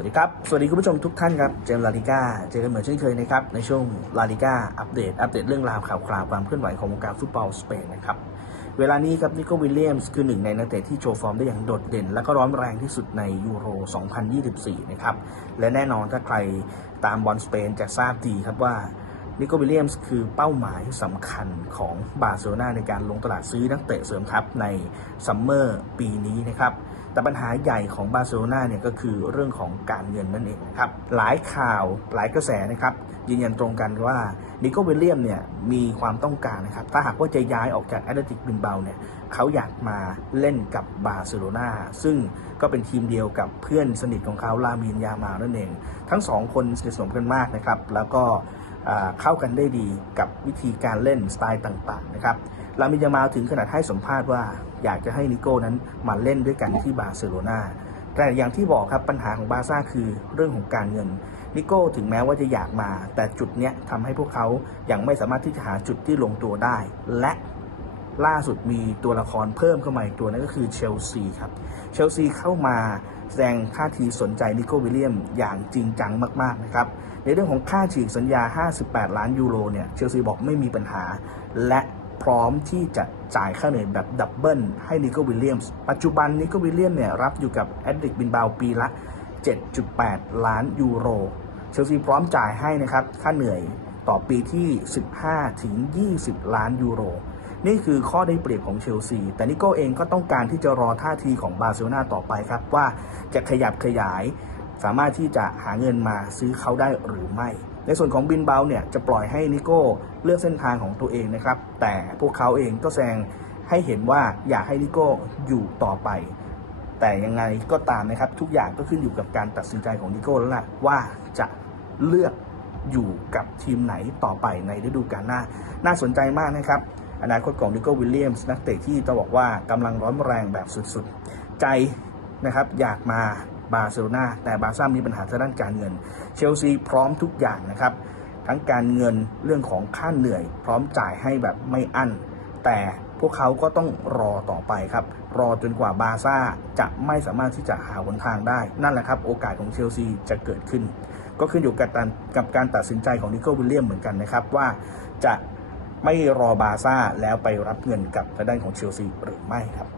วัสดีครับ สวัสดีคุณผู้ชมทุกท่านครับ เจมลาลิก้า เจอกันเหมือนเช่นเคยนะครับ ในช่วงลาลิก้าอัปเดต อัปเดตเรื่องราวข่าวคราวความเคลื่อนไหวของวงการฟุตบอลสเปนนะครับ เวลานี้ครับนิโก้วิลเลียมส์คือหนึ่งในนักเตะที่โชว์ฟอร์มได้อย่างโดดเด่น และก็ร้อนแรงที่สุดในยูโร 2024 นะครับ และแน่นอนถ้าใครตามบอลสเปนจะทราบดีครับว่านิโก้วิลเลียมส์คือเป้าหมายสำคัญของบาร์เซโลนาในการลงตลาดซื้อนักเตะเสริมทัพในซัมเมอร์ปีนี้นะครับ แต่ปัญหาใหญ่ของบาร์เซโลนาเนี่ยก็คือเรื่องของการเงินนั่นเองครับหลายข่าวหลายกระแสนะครับยืนยันตรงกันว่านิโก้วิลเลียมเนี่ยมีความต้องการนะครับถ้าหากว่าจะย้ายออกจากแอตเลติกบินเบาเนี่ยเขาอยากมาเล่นกับบาร์เซโลนาซึ่งก็เป็นทีมเดียวกับเพื่อนสนิทของเขาลามินยามานั่นเอง ทั้งสองคนสนิทสนมกันมากนะครับแล้วก็เข้ากันได้ดีกับวิธีการเล่นสไตล์ต่างๆนะครับ ลามินยามาถึงขนาดให้สัมภาษณ์ว่าอยากจะให้นิโก้นั้นมาเล่นด้วยกันที่บาร์เซโลนาแต่อย่างที่บอกครับปัญหาของบาร์ซ่าคือเรื่องของการเงินนิโก้ถึงแม้ว่าจะอยากมา แต่จุดเนี้ยทำให้พวกเขายังไม่สามารถที่จะหาจุดที่ลงตัวได้ และล่าสุดมีตัวละครเพิ่มเข้ามาอีกตัวนั่นก็คือเชลซีครับเชลซีเข้ามาแสดงท่าทีสนใจนิโก้วิลเลียมอย่างจริงจังมาก ๆ นะครับ ในเรื่องของค่าฉีกสัญญา 58 ล้านยูโรเนี่ยเชลซีบอกไม่มีปัญหา และ ร้อมที่จะจ่ายค่าเหนื่อยแบบดับเบิลให้นิโก้วิลเลียมส์ปัจจุบันนิโก้วิลเลียมเนี่ยรับอยู่กับแอดดิกบินบาวปีละ 7.8 ล้านยูโร เชลซีพร้อมจ่ายให้นะครับ ค่าเหนื่อยต่อปีที่ 15 ถึง 20 ล้านยูโร นี่คือข้อได้เปรียบของเชลซี แต่นิโก้เองก็ต้องการที่จะรอท่าทีของบาร์เซโลนาต่อไปครับ ว่าจะขยับขยาย สามารถที่จะหาเงินมาซื้อเขาได้หรือไม่ ในส่วนของบินเบาเนี่ยจะปล่อยให้นิโก้เลือกเส้นทางของตัวเองนะครับ แต่พวกเขาเองก็แสดงให้เห็นว่าอยากให้นิโก้อยู่ต่อไป แต่ยังไงก็ตามนะครับ ทุกอย่างก็ขึ้นอยู่กับการตัดสินใจของนิโก้แล้วล่ะว่าจะเลือกอยู่กับทีมไหนต่อไปในฤดูกาลหน้า น่าสนใจมากนะครับ อนาคตของนิโก้วิลเลียมส์นักเตะที่ต้องบอกว่ากำลังร้อนแรงแบบสุดๆ ใจนะครับอยากมา บาร์เซโลนาแต่บาร์ซ่ามีปัญหาทางด้านการเงิน เชลซีพร้อมทุกอย่างนะครับ ทั้งการเงินเรื่องของค่าเหนื่อย พร้อมจ่ายให้แบบไม่อั้น แต่พวกเขาก็ต้องรอต่อไปครับ รอจนกว่าบาร์ซ่าจะไม่สามารถที่จะหาหนทางได้ นั่นแหละครับ โอกาสของเชลซีจะเกิดขึ้น ก็ขึ้นอยู่กับการกับการตัดสินใจของนิโก้วิลเลียมเหมือนกันนะครับว่าจะไม่รอบาร์ซ่าแล้วไปรับเงินกับทางด้านของเชลซีหรือไม่ครับ